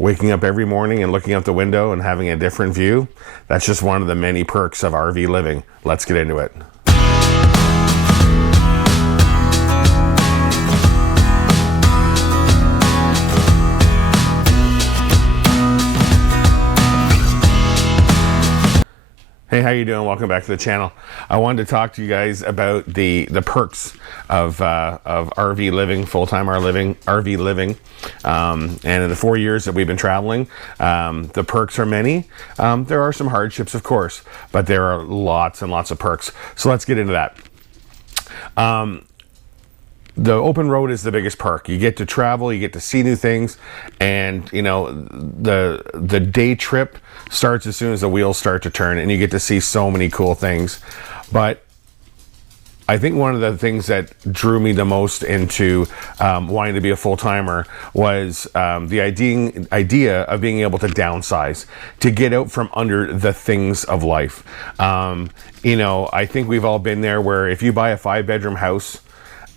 waking up every morning and looking out the window and having a different view, that's just one of the many perks of RV living. Let's get into it. Hey, how you doing? Welcome back to the channel. I wanted to talk to you guys about the perks of RV living, full-time RV living. And in the 4 years that we've been traveling, the perks are many. There are some hardships, of course, but there are lots and lots of perks. So let's get into that. The open road is the biggest perk. You get to travel, you get to see new things, and you know the day trip starts as soon as the wheels start to turn, and you get to see so many cool things. But I think one of the things that drew me the most into wanting to be a full-timer was the idea of being able to downsize, to get out from under the things of life. You know, I think we've all been there where if you buy a 5-bedroom house,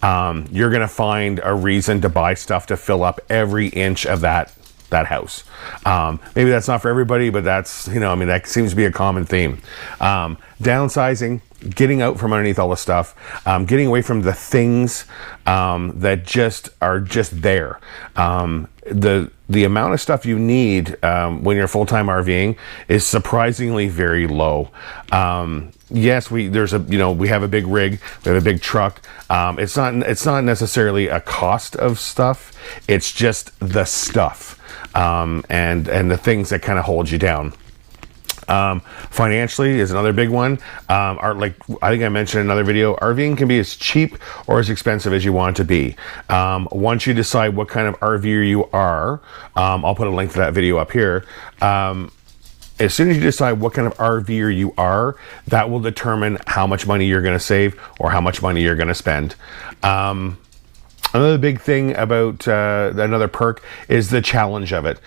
you're going to find a reason to buy stuff to fill up every inch of that house. Maybe that's not for everybody, but that's, you know, I mean, that seems to be a common theme. Downsizing, getting out from underneath all the stuff, getting away from the things that just are just there. The amount of stuff you need when you're full-time RVing is surprisingly very low. Yes, we have a big rig, we have a big truck. It's not necessarily a cost of stuff. It's just the stuff and the things that kind of hold you down. Financially is another big one. Like I think I mentioned in another video, RVing can be as cheap or as expensive as you want it to be. Once you decide what kind of RVer you are, I'll put a link to that video up here. As soon as you decide what kind of RVer you are, that will determine how much money you're going to save or how much money you're going to spend. Another big thing about another perk is the challenge of it.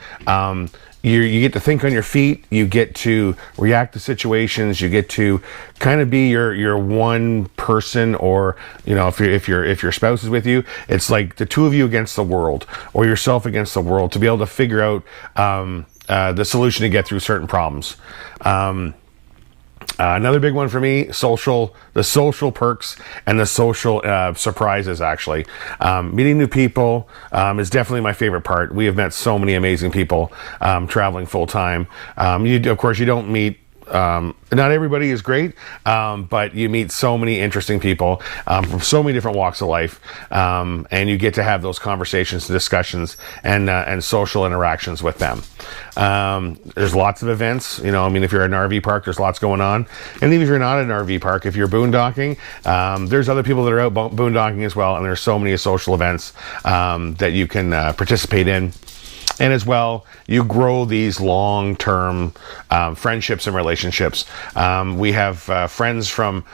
You get to think on your feet, you get to react to situations, you get to kind of be your one person, or you know, if your spouse is with you, it's like the two of you against the world, or yourself against the world, to be able to figure out the solution to get through certain problems. Another big one for me, the social perks and the social surprises, actually. Meeting new people is definitely my favorite part. We have met so many amazing people traveling full-time. Of course, you don't meet not everybody is great, but you meet so many interesting people from so many different walks of life, and you get to have those conversations, discussions, and social interactions with them. There's lots of events. You know, I mean, if you're at an RV park, there's lots going on. And even if you're not at an RV park, if you're boondocking, there's other people that are out boondocking as well, and there's so many social events that you can participate in. And as well, you grow these long-term friendships and relationships. We have friends from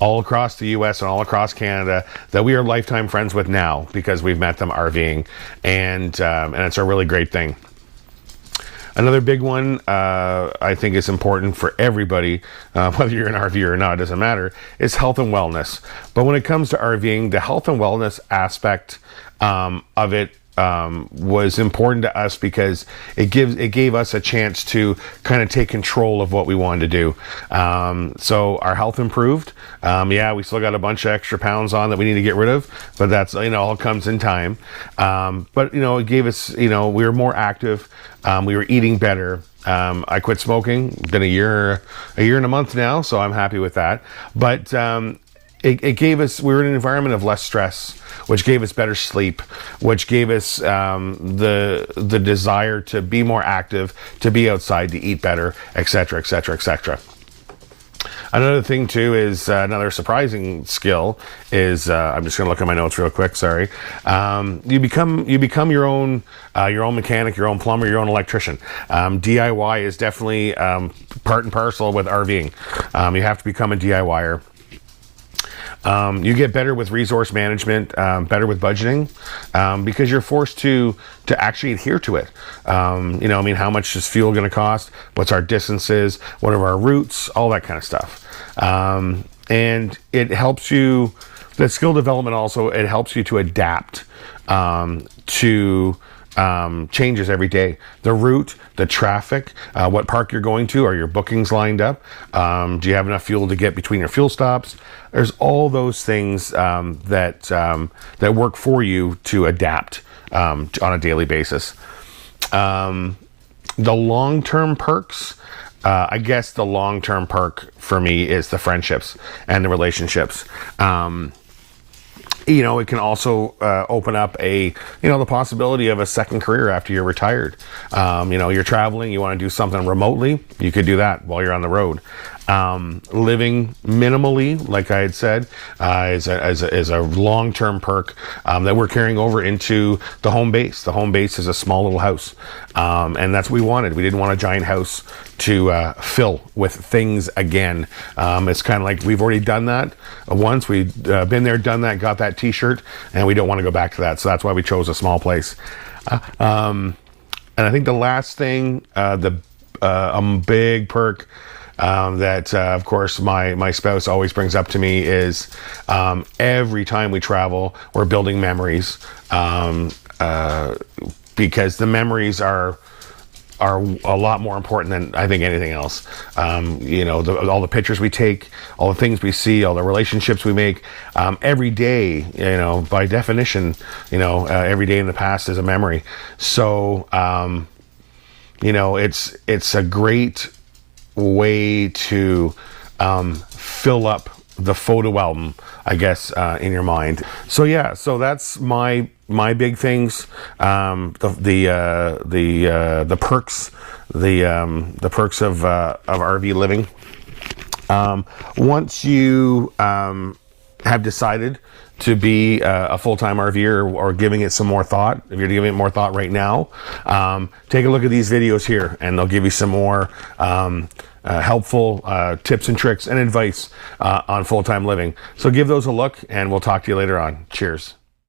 all across the US and all across Canada that we are lifetime friends with now because we've met them RVing, and it's a really great thing. Another big one I think is important for everybody, whether you're an RVer or not, it doesn't matter, is health and wellness. But when it comes to RVing, the health and wellness aspect of it was important to us because it gave us a chance to kind of take control of what we wanted to do. So our health improved. Yeah, we still got a bunch of extra pounds on that we need to get rid of, but that's, you know, all comes in time. But you know, it gave us, you know, we were more active. We were eating better. I quit smoking. Been a year and a month now, so I'm happy with that. But it gave us, we were in an environment of less stress, which gave us better sleep, which gave us the desire to be more active, to be outside, to eat better, etc., etc., etc. Another thing too is another surprising skill is I'm just going to look at my notes real quick. Sorry. You become your own mechanic, your own plumber, your own electrician. DIY is definitely part and parcel with RVing. You have to become a DIYer. You get better with resource management, better with budgeting, because you're forced to actually adhere to it. You know, I mean, how much is fuel going to cost? What's our distances? What are our routes? All that kind of stuff. And it helps you, the skill development also, it helps you to adapt to changes every day. The route, the traffic, what park you're going to, are your bookings lined up? Do you have enough fuel to get between your fuel stops? There's all those things that work for you to adapt on a daily basis. The long-term perks, I guess the long-term perk for me is the friendships and the relationships. It can also open up the possibility of a second career after you're retired. You're traveling, you want to do something remotely, you could do that while you're on the road. Living minimally, like I had said, is a long-term perk that we're carrying over into the home base. The home base is a small little house, and that's what we wanted. We didn't want a giant house to fill with things again. It's kind of like we've already done that once. We've been there, done that, got that t-shirt, and we don't want to go back to that. So that's why we chose a small place. And I think the last thing, the big perk that of course my spouse always brings up to me is every time we travel, we're building memories, because the memories are a lot more important than I think anything else. All the pictures we take, all the things we see, all the relationships we make, every day, by definition, every day in the past is a memory. So, it's a great way to fill up the photo album, I guess, in your mind. So that's my big things. The perks, the perks of RV living. Once you have decided to be a full-time RVer or giving it some more thought, if you're giving it more thought right now, take a look at these videos here, and they'll give you some more helpful tips and tricks and advice on full-time living. So give those a look, and we'll talk to you later on. Cheers.